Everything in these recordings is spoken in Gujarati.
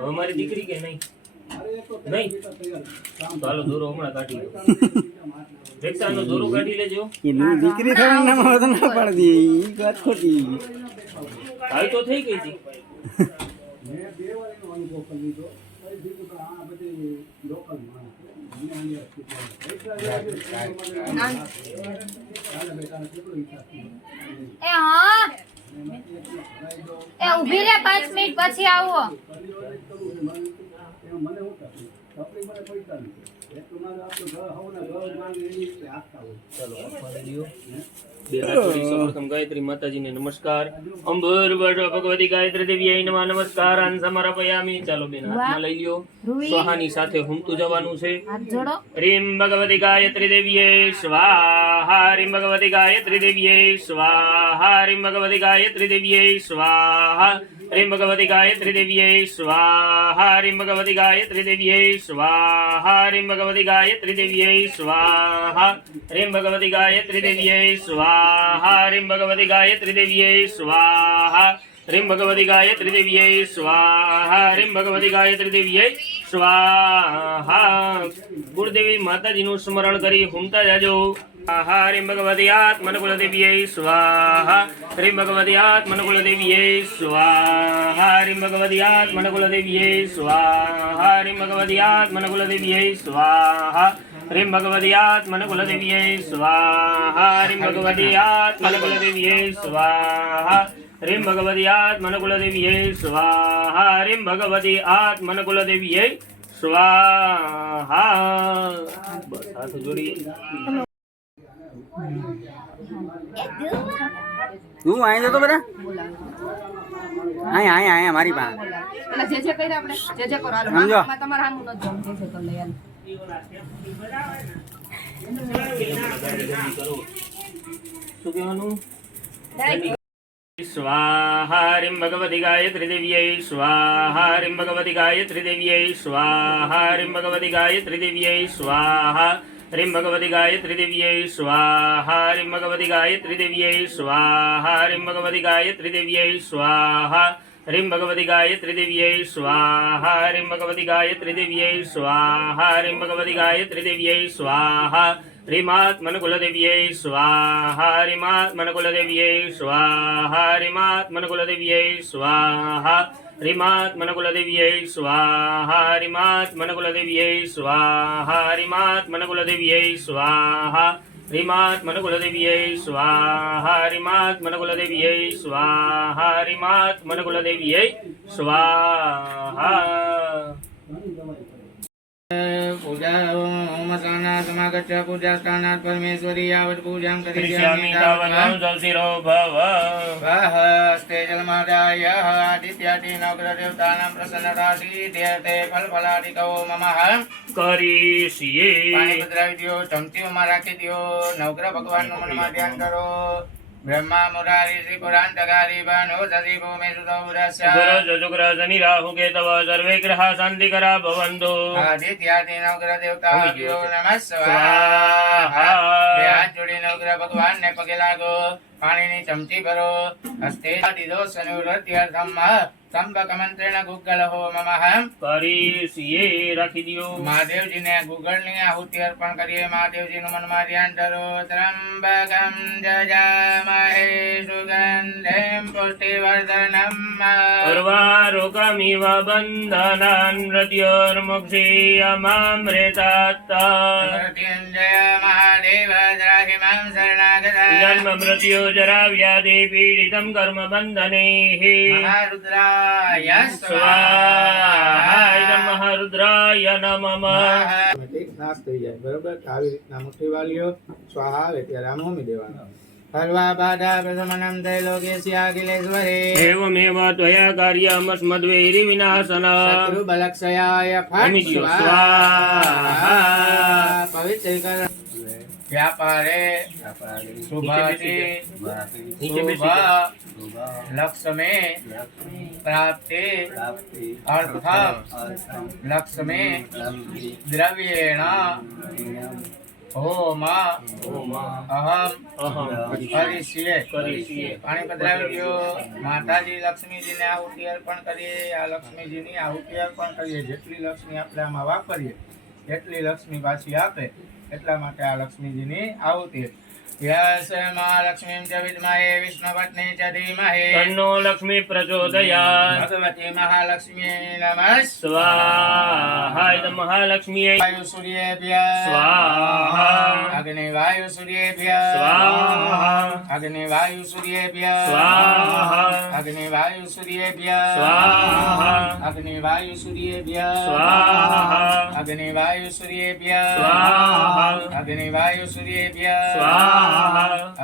हमारी दीकरी के नहीं नहीं तो हालो दोरो हमणा काढी लो रिक्शा नो दोरो काढी लेजो એ દીકરી થવાની નામ હવે તો ના પાડી દે ઈ વાત ખોટી હાલ તો થઈ ગઈ હતી મેં બે વાર એનો અનુભવ કરી લીધો કઈ દીધું કે આ બધી લોકલ માણસ એ ઊભી રે 5 મિનિટ પછી આવો મને શું તકલીફ મને પૈસા નથી એક તો મારે આપણું ઘર હવના ઘર માંગે એવી રીતે આપતા હોય चलो आपने लियो બે હાથ જોડી સૌપ્રથમ ગાયત્રી માતાજીને નમસ્કાર અંબર બડ ભગવતી ગાયત્રી દેવી નમઃ નમસ્કાર અન સમર્પયામિ ચાલો બેન હાથમાં લઈ લ્યો સ્વાહાની સાથે હુમતું જવાનું છે હાથ જોડો રીમ ભગવતી ગાયત્રી દેવીએ સ્વાહા રીમ ભગવતી ગાયત્રી દેવીએ સ્વાહા રીમ ભગવતી ગાયત્રી દેવીએ સ્વાહા રીમ ભગવતી ગાયત્રી દેવીએ સ્વાહા રીમ ભગવતી ગાયત્રી દેવીએ સ્વાહા રીમ ભગવતી ગાયત્રી દેવીએ સ્વાહા રીમ ભગવતી ગાયત્રી દેવીએ સ્વાહા રીમ ભગવતી ગાયત્રી દેવીએ સ્વાહા રીમ ભગવતી ગાયત્રી દેવીએ સ્વાહા રીમ ભગવતી ગાયત્રી દેવીએ સ્વાહા ગુરુદેવી માતાજીનું સ્મરણ કરી હુમતા જાજો સ્વાહા રીમ ભગવતી આત્મનકુલ દેવીએ સ્વાહા રીમ ભગવતી આત્મનકુલ દેવીએ સ્વાહા રીમ ભગવતી આત્મનકુલ દેવીએ સ્વાહા રીમ ભગવતી આત્મનકુલ દેવીએ સ્વાહા રીમ ભગવતી આત્મનકુલ દેવીએ સ્વાહા રીમ ભગવતી આત્મનકુલ દેવીએ સ્વાહા રીમ ભગવતી આત્મનકુલ દેવીએ સ્વાહા રીમ ભગવતી આત્મનકુલ દેવીએ સ્વાહા બસ હાથ જોડી હું આઈ જતો બધા આય આય આય મારી પાસે એટલે જે કર્યા આપણે જે કરો હાલો સમજો આમાં તમારા હામું ન જમ જે કરો લે હાલ શું કહેવાનું સ્વાહા રીમ ભગવતી ગાયત્રી દેવીએ સ્વાહા રીમ ભગવતી ગાયત્રી દેવીએ સ્વાહા રીમ ભગવતી ગાયત્રી દેવીએ સ્વાહા રીમ ભગવતી ગાયત્રી દેવીએ સ્વાહા રીમ ભગવતી ગાયત્રી દેવીએ સ્વાહા રીમ ભગવતી ગાયત્રી દેવીએ સ્વાહા રીમ ભગવતી ગાયત્રી દેવીએ સ્વાહા રીમ ભગવતી ગાયત્રી દેવીએ સ્વાહા રીમ ભગવતી ગાયત્રી દેવીએ સ્વાહા રીમાત્મનકુલ દેવીએ સ્વાહા રીમાત્મનકુલ દેવીએ સ્વાહા રીમાત્મનકુલ દેવીએ સ્વાહા રીમાત્મનકુલ દેવીએ સ્વાહા રીમાત્મનકુલ દેવીએ સ્વાહા રીમાત્મનકુલ દેવીએ સ્વાહા રીમાત્મનકુલ દેવીએ સ્વાહા રીમાત્મનકુલ દેવીએ સ્વાહા રીમાત્મનકુલ દેવીએ સ્વાહા પૂજા ઓમ સાના સમાગચ્છ પૂજા સ્થાનાત પરમેશ્વરી યાવત પૂજાં કરિષ્યામિ તાવત્ જલશિરો ભવ વાહસ્તે જલમાદાય આદિત્યાદિ નવગ્રહ દેવતાનાં પ્રસન્નતાસી દેતે ફલફલાદિકો મમઃ કરીશીએ પાણી પધરાવી દ્યો ચમચીઓમાં રાખી દ્યો નવગ્રહ ભગવાનનું મનમાં ધ્યાન કરો બ્રહ્મા મુરારી શ્રી પુરાંતકારી ભાનો સદી ભૂમિ સુતૌરસ્ય ગુરુ જુગ્ર શનિ રાહુ કેતવ સર્વે ગ્રહ શાંતિકરા ભવન્તુ આદિત્યાદિ નવગ્રહ દેવતાભ્યો નમઃ સ્વાહા બે હાથ જોડી નવગ્રહ ભગવાનને પગે લાગો પાણીની ચમચી ભરો હસ્તે દિદોષ નિવૃત્ત્યર્થમ સંપક મંત્રેણ ગુગ્ગલહો મમઃ કરીશીએ રાખી દ્યો મહાદેવજીને ગુગ્ગળની આહુતિ અર્પણ કરીએ મહાદેવજીનું મનમાં ધ્યાન ધરો ત્રંબકમ જજામહે સુગંધિમ પુષ્ટિવર્ધનમ ઉર્વારુકમિવ બંધનાન મૃત્યોર્મુક્ષીયમામૃતાત્ત મૃત્યુંજય મહાદેવ દ્રાહિમાં શરણાગતા જન્મ મૃત્યુ જરા વ્યાધિ પીડિતમ કર્મ બંધનૈઃ મહારુદ્રાય સ્વાહા ઇદં મહારુદ્રાય નમઃ નાશ થઈ જાય બરોબર આવી રીતના મુઠ્ઠી વાલીઓ સ્વાહા આવે ત્યારે આમ હોમી દેવાનું સર્વા બાધા પ્રશમનમ ત્રૈલોક્યસ્ય અખિલેશ્વરે એવમેવ ત્વયા કાર્યમસ્મદ્વૈરિ વિનાશન શત્રુ બલક્ષયાય ફટ સ્વાહા પવિત્ર કર વ્યાપારે શુભાતિ શુભ લક્ષ્મે પ્રાપ્તિ અર્થમ લક્ષ્મે દ્રવ્યેણ ઓમ અહમ હરિષ્યે કરીએ પાણી પધરાવી દો. માતાજી લક્ષ્મીજીને આહુતિ અર્પણ કરીએ. આ લક્ષ્મીજીની આહુતિ અર્પણ કરીએ. જેટલી લક્ષ્મી આપણે આમાં વાપરીએ એટલી લક્ષ્મી પાછી આપે, એટલા માટે આ લક્ષ્મીજીની આહુતિ. યસ્મા લક્ષ્મીં ચ વિદ્મહે વિષ્ણુપત્ની ચ ધીમહિ તન્નો લક્ષ્મી પ્રચોદયાત. ભગવતી મહાલક્ષ્મી નમઃ સ્વાહા ઇદં મહાલક્ષ્મી વાયુ સૂર્યેભ્ય સ્વાહા અગ્નિ વાયુ સૂર્યેભ્ય સ્વાહા અગ્નિ વાયુ સૂર્યેભ્ય સ્વાહા અગ્નિ વાયુ સૂર્યેભ્ય સ્વાહા અગ્નિ વાયુ સૂર્યેભ્ય સ્વાહા અગ્નિ વાયુ સૂર્યેભ્ય સ્વાહા અગ્નિ વાયુ સૂર્યેભ્ય સ્વાહા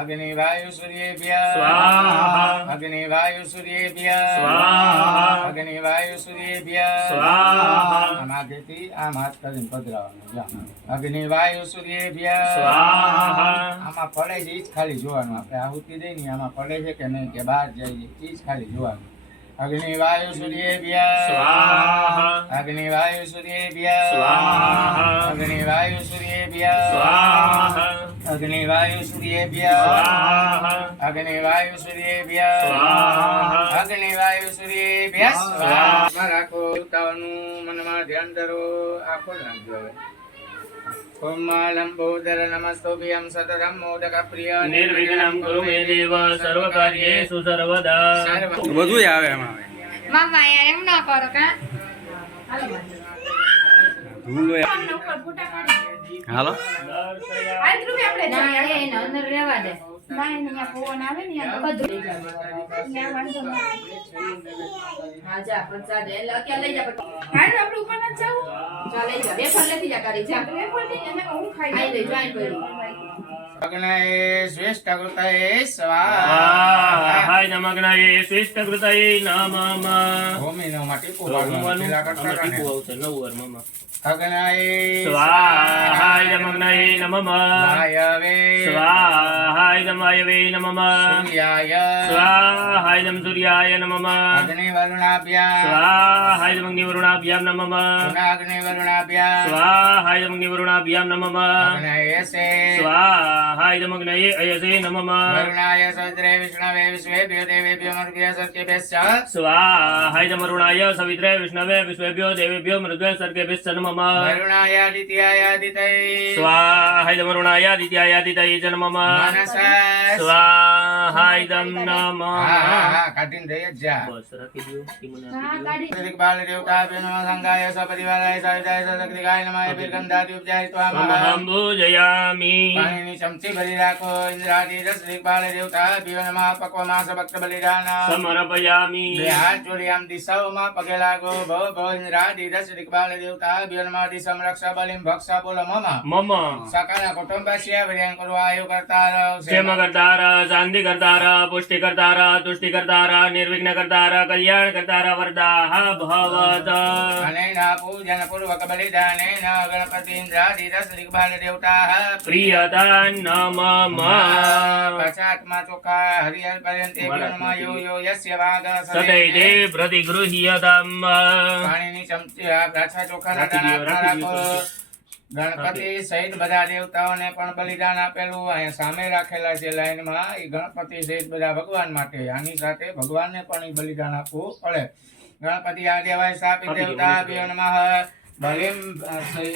અગ્નિ વાયુ સૂર્યેભ્ય સ્વાહા અગ્નિ વાયુ સૂર્યેભ્ય સ્વાહા અગ્નિ વાયુ સૂર્યેભ્ય સ્વાહા આમ આગેથી આમ હાથ કરીને પધરાવવાનું. જા. અગ્નિ વાયુ સૂર્યેભ્ય સ્વાહા આમાં પડે છે ઈ જ ખાલી જોવાનું. આપણે આહુતિ દઈ ને આમાં પડે છે કે નહીં કે બહાર જાય છે ઈ જ ખાલી જોવાનું. અગ્નિ વાયુ સૂર્યેભ્ય સ્વાહા અગ્નિ વાયુ સૂર્યેભ્ય સ્વાહા અગ્નિ વાયુ સૂર્યેભ્ય સ્વાહા અગ્નિ વાયુ સૂર્યેભ્ય સ્વાહા અગ્નિ વાયુ સૂર્યેભ્ય સ્વાહા અગ્નિ વાયુ સૂર્યેભ્ય સ્વાહા. રાખો ઉતાવળનું મનમાં ધ્યાન ધરો. આખો નાખજો હવે. ઓમ લંબોદર નમસ્તોભ્યં સતતં મોદક પ્રિય નિર્વિઘ્नं કુરુ મે દેવ સર્વકાર્યેષુ સર્વદા. બધું આવે એમાં. મામા યાર એમ ના કરો કા હાલો ના એને અંદર રહેવા દે. ના એને અહીંયા પવન આવે ને અહીંયા બધું લઈ જાવ. ત્યાં વાંધો નહીં. હા જા પ્રસાદ એટલે અત્યારે લઈ જા પછી. હાલ આપણે ઉપર ન જાવું. જા લઈ જા. વેફર લેતી જા કરી જા. વેફર લઈ એને હું ખાઈ લઈ જોઈન કરી. અગ્નય શ્રેષ્ઠ કૃતયે સ્વાહા. સ્વાહા નમગ્નયે સ્વિષ્ટકૃતયે નમઃ. ભૂમિનો માટી હોમવાનું પેલા આમાં કરતા ટીપું ને. આવશે 9 વાર મામા. અગ્નય સ્વાહા નમગ્નયે નમઃ. વાયવે સ્વાહા ઇદમાયવે નમઃ. સૂર્યાય સ્વાહા ઇદં સૂર્યાય નમઃ. અગ્નિ વરુણાભ્યામ સ્વાહા ઇદં અગ્નિવરુણાભ્યામ નમઃ. અગ્નિ વરુણાભ્યામ સ્વાહા ઇદં અગ્નિવરુણાભ્યામ નમઃ. અગ્નયેસે સ્વાહા ઇદં અગ્નયે અયસે નમઃ. વરુણાય સહસ્રે વિષ્ણવે વિશ્વેભ્યો દેવેભ્યો મરુભ્યો સત્યેભ્યશ્ચ સ્વાહા ઇદં અરુણાય સવિત્રે વિષ્ણવે વિશ્વેભ્યો દેવેભ્યો મૃદ્વે સર્ગેભ્યશ્ચ નમઃ. વરુણાય આદિત્યાય આદિતય સ્વાહા ઇદં અરુણાય આદિત્યાય આદિતયે ચ નમઃ. માનસ સ્વાહા ઇદં નમઃ. કાઢીને દઈ જ જા. બસ રાખી દો ઈ મને હા આપી દો. કાઢી. શ્રીકપાલ દેવતાભ્યો નમઃ સંગાય સપરિવારાય સાયુજાય સશક્તિકાય નમઃ બિરગંધાદિ ઉપચારિત્વામઃ. અંબુજયામિ. પાણીની ચમચી ભરી રાખો. ઇન્દ્રાદિ શ્રીકપાલ દેવતાભ્યો નમઃ પક્વમાસ ભક્ત બલિદાન. સમર્પયામિ. બે હાથ જોડી આમ દિશાઓમાં પગે લાગો. ભવ ભવ ઇન્દ્રાદિ શ્રીકપાલ દેવતાભ્યો નમઃ દિશમ રક્ષા બલિમ ભક્ષા બોલો મમ. મમ. સકલ કુટુંબસ્ય વિર્યં કુરુ આયુ કર્તાર. ક્ષેમ કરતાર શાંતિ કરતાર પુષ્ટિ કરતાર તુષ્ટિ કરતાર નિર્વિઘ્ન કરતાર કલ્યાણ કરતાર વરદાહ ભવત. અનેન પૂજન પૂર્વક બલિદાનેન ગણપતિ ઇન્દ્રાદિ શ્રીકપાલ દેવતાઃ પ્રિયતા નમઃ. પશ્ચાત્મા ચોખા હરિહર પર્યંતે નમઃ યો યો યસ્ય વાગ સદૈતે પ્રતિગૃહ્યતમ. પાણીની ચમચી આ પાછા ચોખાના દાણા હાથમાં રાખો. ગણપતિ સહિત બધા દેવતાઓને પણ બલિદાન આપેલું અહીંયા સામે રાખેલા છે લાઈનમાં. એ ગણપતિ સહિત બધા ભગવાન માટે. આની સાથે ભગવાનને પણ ઈ બલિદાન આપવું પડે. ગણપતિ આ દેવાય સ્થાપિત દેવતા ભ્યો નમઃ. બલિમ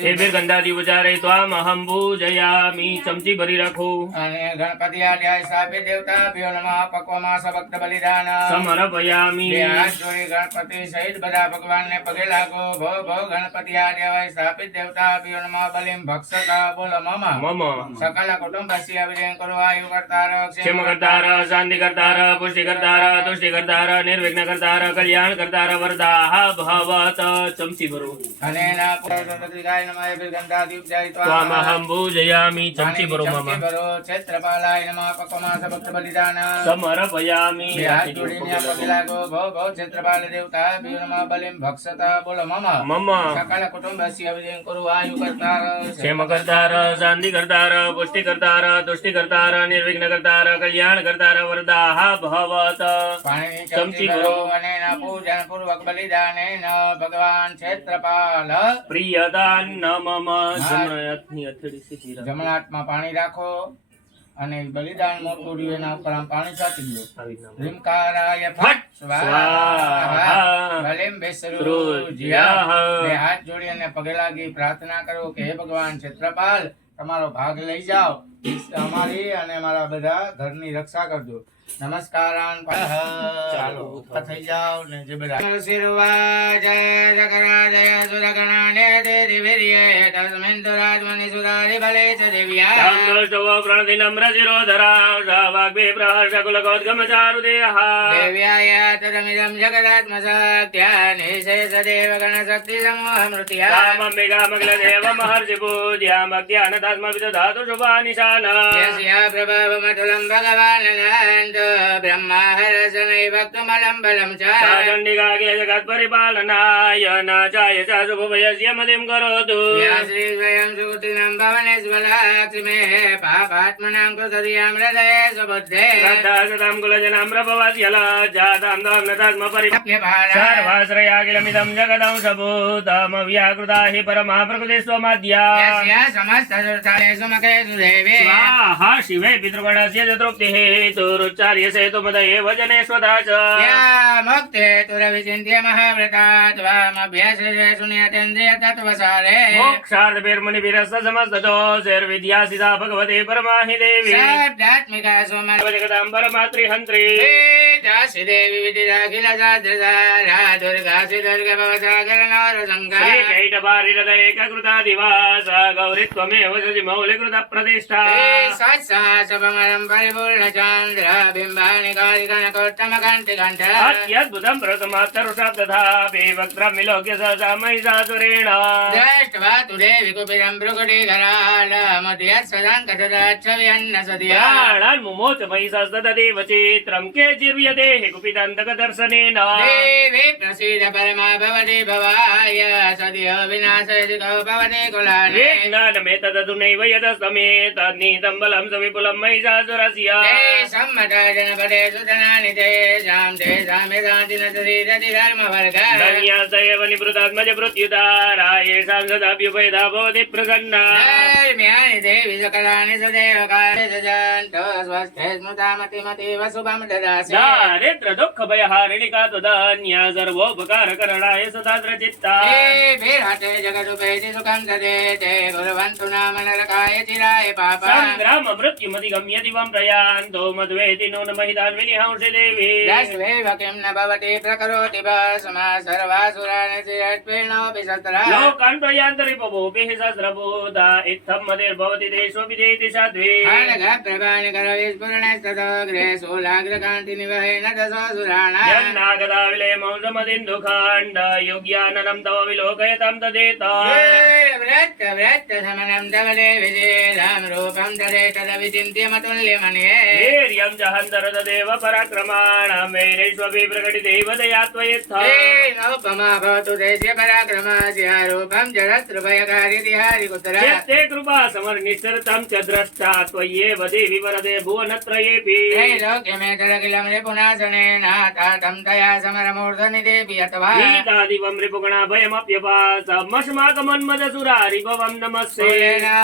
એ બે ગંધાદી ઉજારે ત્વામ અહં પૂજયામિ. ચમચી ભરી રાખો. અને ગણપતિ આ દેવાય સ્થાપિત દેવતા ભ્યો નમઃ પક્વમાસ ભક્ત બલિદાન. સમર્પયામિ. બે હાથ જોડી ગણપતિ સહિત બધા ભગવાનને પગે લાગો. ભવ ભવ ગણપતિ આ દેવાય સ્થાપિત દેવતા ભ્યો નમઃ બલિમ ભક્ષકા બોલો મમ. મમ. સકલ કુટુંબસ્ય વિજયં કુરુ આયુ કર્તાર. ક્ષેમ કરતાર શાંતિ કરતાર પુષ્ટિ કરતાર તુષ્ટિ કરતાર નિર્વિઘ્ન કરતાર કલ્યાણ કરતાર વરદાહ ભવત. ચમચી ભરો. અને ના પુરસ્કૃતિકાય નમઃ બિરગંધાદિ ઉપચારિત્વા. ત્વામહં પૂજયામિ. ચમચી ભરો મામા. ભરો. ક્ષેત્રપાલાય નમઃ પક્વમાસ ભક્ત બલિદાન. સમર્પયામિ. બે હાથ જોડીને પગે લાગો. ભવ ભવ ક્ષેત્રપાલ દેવતા ભ્યો નમઃ બલિમ ભક્ષતા બોલો મમ. મમ. સકલ કુટુંબસ્ય વિજયં કુરુ આયુ કર્તાર. ક્ષેમ કરતાર શાંતિ કરતાર પુષ્ટિ કરતાર તુષ્ટિ કરતાર નિર્વિઘ્ન કરતાર કલ્યાણ કરતાર વરદાહ ભવત. પાણીની ચમચી ચમચી ભરો. અને ના પૂજન પૂર્વક બલિદાનેન ભગવાન ક્ષેત્રપાલ પ્રિયદાન મમ જમણા હાથની હથેળી સીધી રાખો. જમણા હાથમાં પાણી રાખો અને બલિદાન મોટું રહ્યું એના ઉપર આમ પાણી છાંટી દો. આવી નામ. રીમકારાય ફટ ફટ સ્વાહા. સ્વાહા. ભલેમ બેસરું સ્રુજ્યાહ. જ્યાહ. બે હાથ જોડી અને પગે લાગી પ્રાર્થના કરો કે હે ભગવાન ક્ષેત્રપાલ તમારો ભાગ લઈ જાઓ, અમારી અને અમારા બધા ઘરની રક્ષા કરજો. નમસ્કારાન ચાલો ઊભા થઈ જાઓ ને જે બધા શિરવા જય જકરા જય સુરગણાને તે દિવ્ય તસ્મિન રાજમની સુધારી ભલે ચ દિવ્યા રામદોષવ પ્રણતિ નમ્ર શિરોધરા શાવાગ્ભે પ્રહર્ષકુલકોદ્ગમ ચારુદેહ દેવ્યાય તદમિદં જગદાત્મસત્યા નિશેષ દેવ ગણ શક્તિ સમૂહમૃત્યા કામંબિકામગ્લદેવ મહર્ષિ પૂજ્યામગ્યાનતાસ્મ વિદધાતુ શુભાનિશાન યસ્યા પ્રભાવમતુલં ભગવાનનંદ બ્રહ્મા હરસનૈ ભક્તમલં બલં ચ ચંડિકાખિલ જગત પરિપાલનાય નાચાય ચ શુભભયસ્ય મતિં કરોતુ યા શ્રી સ્વયં સુકૃતિનાં ભવનેશ્વરાક્ષિમે પાપાત્મનાં કૃતધિયાં હૃદયે સુબુદ્ધે શ્રદ્ધા સતાં કુલજનાં પ્રભવસ્ય લજ્જાતાં દમ્નતાસ્મ સર્વાશ્રયાખિલમિદં જગદં સભૂતમ વ્યાકૃતા हि પરમા પ્રકૃતિ સ્વમાદ્યા યસ્યા સમસ્ત સુરતાળેષુ મકેષુ દેવે સ્વાહા શિવે પિતૃગણસ્ય ચ તૃપ્તિઃ તુરુચ્ચાર્યસે તુમદયે વજને સ્વધા ચ યા મુક્તે તુરવિચિન્ત્ય મહાવ્રતા ત્વામભ્યાસે શૂન્યતેન્દ્રિય તત્વસારે મોક્ષાર્થભિર્મુનિભિરસ્ત સમસ્તતો સર્વવિદ્યા સિદ્ધા ભગવતે પરમાહિ દેવી શબ્દાત્મિકા સોમા જગદાં પરમાત્રિહંત્રી દાસી દેવી વિદિરાખિલ સાધ્રસારા દુર્ગાસી દુર્ગ ભવસાગર નરસંગા શ્રી કૈટભારિરદ એકકૃતા દિવાસ ગૌરીત્વમેવ સજીમૌલિકૃત પ્રતિષ્ઠા સત્સાસપમરં પરિપૂર્ણ ચંદ્ર બિંબાની કારિકનકોત્તમ કાંતિ કંઠ અત્યદ્ભુતમ પ્રથમાત્તરુષાં તથાપి વક્ત્રં વિલોક્ય સહસા મહિષાસુરેણ દ્રષ્ટવા તુ દેવી કુપિરં ભૃગુટીકરાલ મધ્યत् સદાંકટદાચ્છવ્યન્ન સદિયા યાળાન મુમોચ મહિષાસ્તદેવ ચિત્રં કે જીર્યતે કુપિતાંતક દર્શનેન દેવી પ્રસીદ પરમા ભવતી ભવાય સદિય વિનાશયતિ કૌ ભવતી કુલાને વિજ્ઞાનમેતદધુનૈવ યતસ્તમેતન્નીतं બलं સવિપુलं મહિષાસુરસ્ય सम्मता जनपदे सुधनानि तेषां तेषामिदान्ति न सरीरति धर्मवर्गा धन्यासैव निवृतात्मज प्रत्युतारा येषां सदाभ्युपैदा भवति प्रसन्ना धर्म्यानि देवि सकलानि सदेवकानि सजन्तो स्वस्थे स्मृतामतिमतीव शुभं ददासि दारिद्र दुःख भयहारिणिका त्वदन्या सर्वोपकारकरणाय सदाद्रचित्ता विराटे जगदुपेति सुखं ददेते कुर्वन्तु नाम नरकाय चिराय पापा संग्राम मृत्युमधिगम्य दिवं प्रयान्तो मद्वेति नून महितान् विनिहंसि देवी दशमेव किं न भवति प्रकरोति भस्मा सर्वासुराणि चिरत्वेणोऽपि शस्त्रा लोकान् प्रयान्तरिपभूभिः सहस्रभूता इत्थं मतिर्भवति देशोऽपि देति साध्वी प्रभानि करविस्फुरणस्ततोऽग्रे शूलाग्रकान्तिनिवहेन दशोऽसुराणाम् यन्नागदा विलेमंसमदिन्दुखाण्ड योग्याननं तव विलोकयतं तदेता व्रतसमनं तव देविलीलां रूपं तदेतदविचिन्त्यमतुल्यमन्ये वीर्यं जहन्तरतदेव पराक्रमाणां वैरेष्वपि प्रकटितेव दया त्वयित्था नौपमा भवतु देश्य पराक्रमस्य रूपं जगत्कृपयकारितिहारिकुत्र यत्ते कृपा समर्निश्चरतं च द्रष्टा त्वय्येव देवि वरदे भुवनत्रयेऽपि त्रैलोक्यमेतदखिलं रिपुनाशनेन तातं तया समरमूर्धनि देवि अथवा गीतादिवं रिपुगणाभयमप्यपासमस्माकमन्मदसुरारिभवं नमस्ते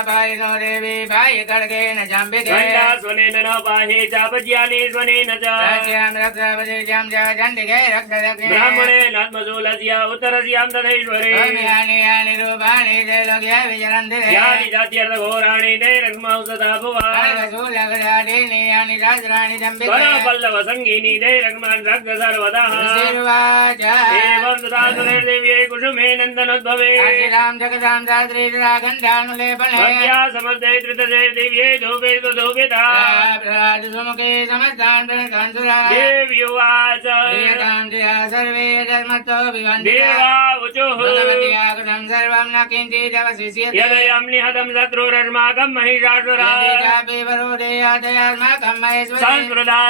पायिनो देवी पायि खड्गेन जाम्बिके गण्डास्वनेन न बाहे चापज्याने स्वनेन च राज्यां रक्षापतिज्यां च चण्डिके रक्षदक्षिणे ब्राह्मणेनात्मशूलस्य उत्तरस्यां तथैश्वरे यानि यानि रूपाणि त्रैलोक्ये विचरन्ति यानि जात्यर्थघोराणि दैरग्मौ सदा भुवा शूलगदादीनि यानि सहस्राणि जम्बिके वरपल्लवसङ्गीनि दैरग्मान् रक्ष सर्वदा श्रीर्वाच एवं सदा सुरेर्देव्यै कुसुमे नन्दनोद्भवे अखिलां जगदां दात्रीरागन्धानुलेपने भक्त्या समस्ते धृतदेव्यै धूपे धूपिता सुमुखे समस्तान् प्रणतान् सुरा देव्युवाच प्रियतां धिया सर्वे धर्मतो विवन्ति देवावुचुः भगवत्या कृतं सर्वं न किञ्चिदवशिष्यते यदयं निहतं शत्रुरस्माकं महिषासुरा यदिचापि वरोदयादयास्माकं महेश्वरी संस्कृता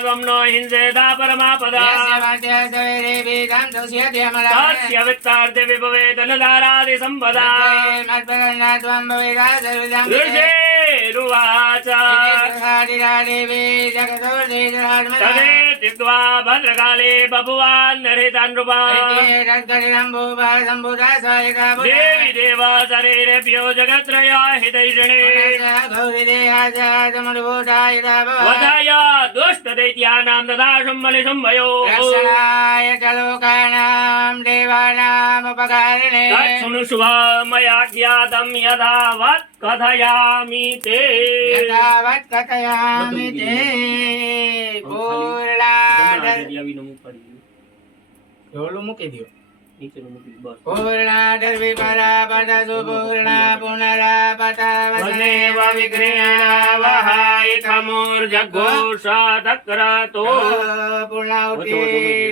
त्वं नो हिंसेता परमापदा यस्य वाद्य सवेदेवी तं तुष्यते तस्य वित्तार्थे विभवेत न दारादिसम्पदा मत्परन्ना त्वं भवेदा सर्वदं ऋषेरुवाच देवी जगदोर्देशराजमला तदेति ત્યક્त्वा ભદ્રકાલે બભુવાન નરેતાન રૂપા દેવી દેવા શરીરેભ્યો જગત્રયા હિતૈષણે વધાયા દુષ્ટ દૈત્યાનામ તથા શુંભલિ શુંભયો તત્સુનુષ્વ મયા જ્ઞાતમ યથાવત કથયામિ તે મૂકી દો નીચેનું મૂકી દો. બસ. પૂર્ણા દર્વી પરાપતા સુપૂર્ણા પુનરાપતા વનેવ વિગ્રહેણ વહાય ખમુર્જઘોષા તક્રતો. પૂર્ણાહુતિ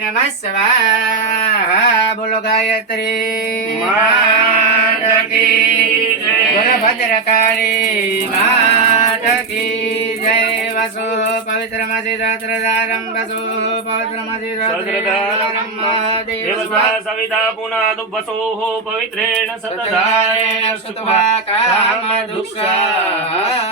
નમઃ સ્વાહા બોલો ગાયત્રી માત કી જય. બોલો ભદ્રકાળી માત કી જય વસો પવિત્રમસી સહસ્રધારમ વસો પવિત્રમસી સહસ્રધારમ દેવતા સવિતા પુના દુભસોઃ પવિત્રેણ સતધારેણ સુતવા કામ દુઃખા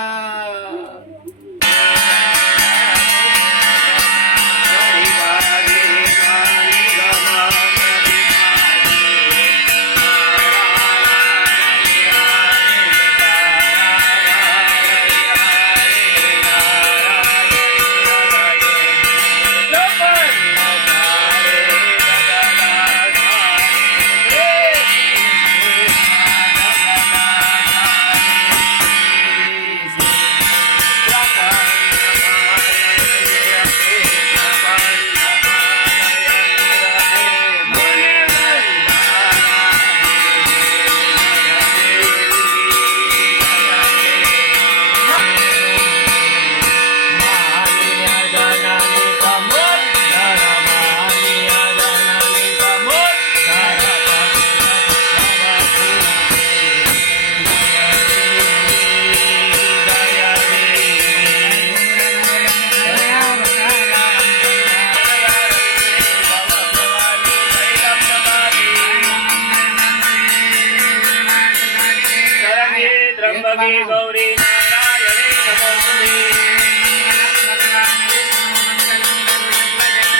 ત્રંબકે ગૌરી નારાયણે નમોસ્તુતે.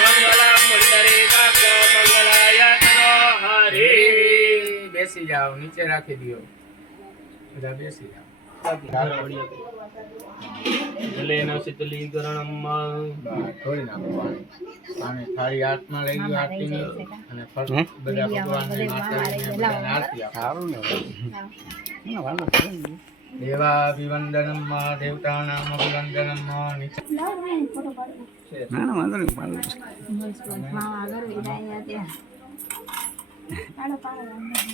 મંગલમ પુંડરીકાક્ષ મંગલાય તનો હરે. બેસી જાઓ નીચે રાખી દો બધા બેસી જાઓ જલેન શીતલીકરણમ. થોડી નાખો પાણી થાળી હાથમાં લઈ ગયો આરતીની અને બધા ભગવાનની માતાજીને બધાને આરતી આપો દેવાભિવંદનમ દેવતાનામ અભિવંદનમ નીચે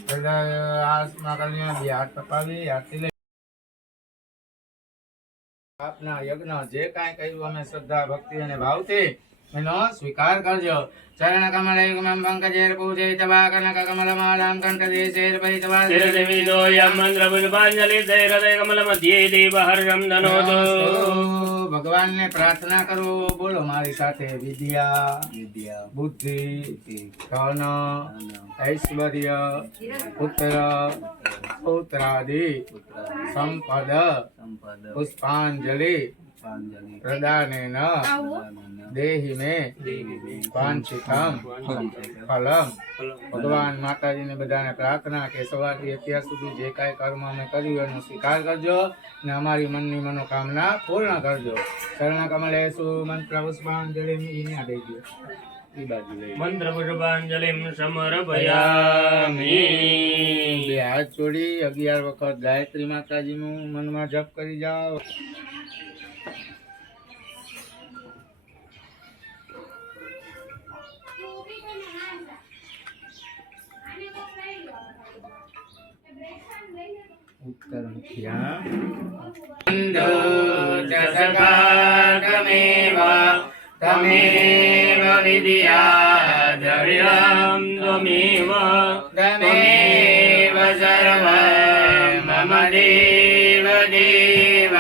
બધા આસમાં કરીને બે હાથ પકાવી આરતી લઈ આપના યજ્ઞ જે કાંઈ કર્યું અમે શ્રદ્ધા ભક્તિ અને ભાવથી એનો સ્વીકાર કરજો. ચરણ કમલયુગમં પંકજેર પૂજયિત્વા કનક કમલમાલાં કંઠદેશેર પરિત્વા શિરદેવીદોયં મંત્રપુષ્પાંજલિ હૃદય કમલ મધ્યે દેવ હર્ષમ ધનોતુ. ભગવાનને પ્રાર્થના કરો બોલો મારી સાથે વિદ્યા બુદ્ધિ ધન ઐશ્વર્ય પુત્ર પૌત્રાદિ સંપદ પુષ્પાંજલિ પ્રદાનેન દેહી મે વાંછિતમ ફલમ. ભગવાન માતાજીને બધાને પ્રાર્થના કે સવારથી અત્યાર સુધી જે કાંઈ કર્મ અમે કર્યું એનો સ્વીકાર કરજો ને અમારી મનની મનોકામના પૂર્ણ કરજો. શરણ કમલેશુ મંત્ર પુષ્પાંજલિ અહીંયા દઈ દો એ બાજુ લઈ મંત્ર પુષ્પાંજલિ સમર્પયામિ. બે હાથ જોડી 11 વખત ગાયત્રી માતાજીનું મનમાં જપ કરી જાઓ. ઉત્તર તમેવ વિદ્યાધર્યં ત્વમેવ સર્વં મમ દેવ દેવ.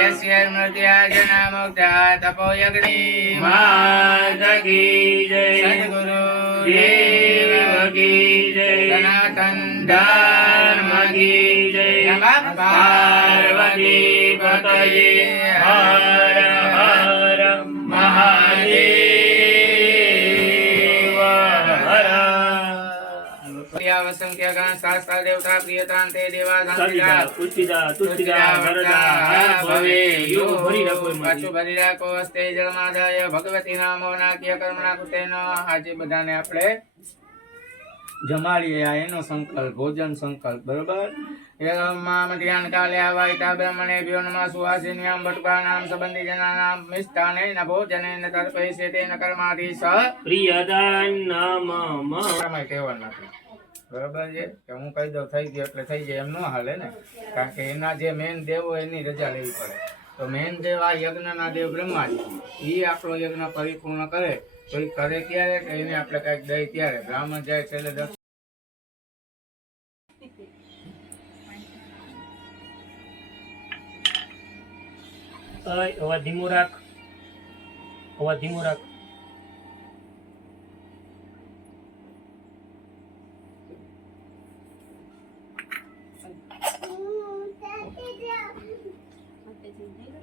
યસ્ય સ્મૃત્યા જના મુક્તા તપો યજ્ઞે માત કી જય. સદ્ગુરુ દેવ કી જય. સનાતન ધર્મ કી જય. નમઃ પાર્વતી પતયે હર હર મહાદેવ. અસંખ્ય ગણ શાસ્ત્ર દેવતા પ્રિયતાન તે દેવા સાધિતા શાંતિદા પુષ્ટિદા તુષ્ટિદા વરદા ભવે યોગ ભરી રાખો એમાં. પાછું ભરી રાખો હસ્તે જળમાદાય ભગવતી નામો નાક્ય કર્મણા કૃતેનો. આજે બધાને આપણે જમાડીએ આ એનો સંકલ્પ ભોજન સંકલ્પ બરોબર. એમાં ધ્યાન કાલે આવાયતા બ્રહ્મણે ભ્યો નમઃ સુવાસિન્યામ ભટકાનામ સંબંધી જનાનામ મિષ્ટાને ન ભોજને ન તર્પયસે તેન કર્માધિ સ પ્રિયદાન નામમ. કર્માય કહેવાનું નથી બરોબર છે કે હું કહી દઉં થઈ ગયું એટલે થઈ જાય એમ ન હાલે ને. કારણ કે એના જે મેન દેવ હોય એની રજા લેવી પડે. તો મેન દેવ આ યજ્ઞના દેવ બ્રહ્માજી એ આપણો યજ્ઞ પરિપૂર્ણ કરે તો એ કરે ત્યારે કે એને આપણે કંઈક દઈ ત્યારે બ્રાહ્મણ જાય છેલ્લે અવાજ ધીમો રાખ, અવાજ ધીમો રાખ.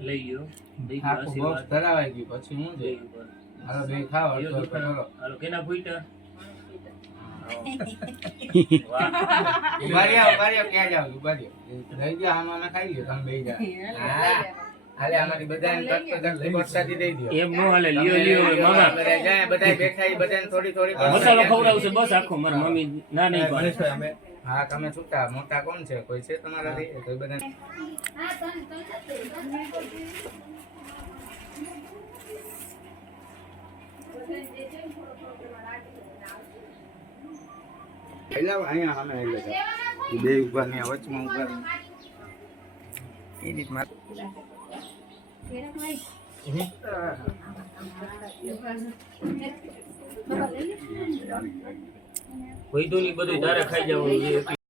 લઈ ગયો આખું બોક્સ ધરાવાઈ ગયું પછી હું લઈ જોઈ ગયો. હાલો બે ખાવ અડધો અડધો કરો. હાલો કેના ફૂટા? ઉભા રહ્યો ક્યાં જાવ ઉભા રહ્યો લઈ ગયા આમાં ખાઈ લ્યો તમે બે જા. હાલે આમાંથી બધાને ધક્કો પ્રસાદી દઈ દો. એમ નો હાલે. લ્યો લ્યો મામા બધા જાય બધા બેઠા ઈ બધાને થોડી થોડી મસાલો ખવડાવશે બસ આખો. મારી મમ્મી ના નહીં પાડે. હા તમે છૂટા મોટા કોણ છે કોઈ છે તમારાથી કોઈ બધા હા તન પહેલા અહીંયા સામે એટલે બે ઉભા ને વચમાં ઉભા એ રીતમાં વૈદુની બધું તારે ખાઈ જવાનું છે.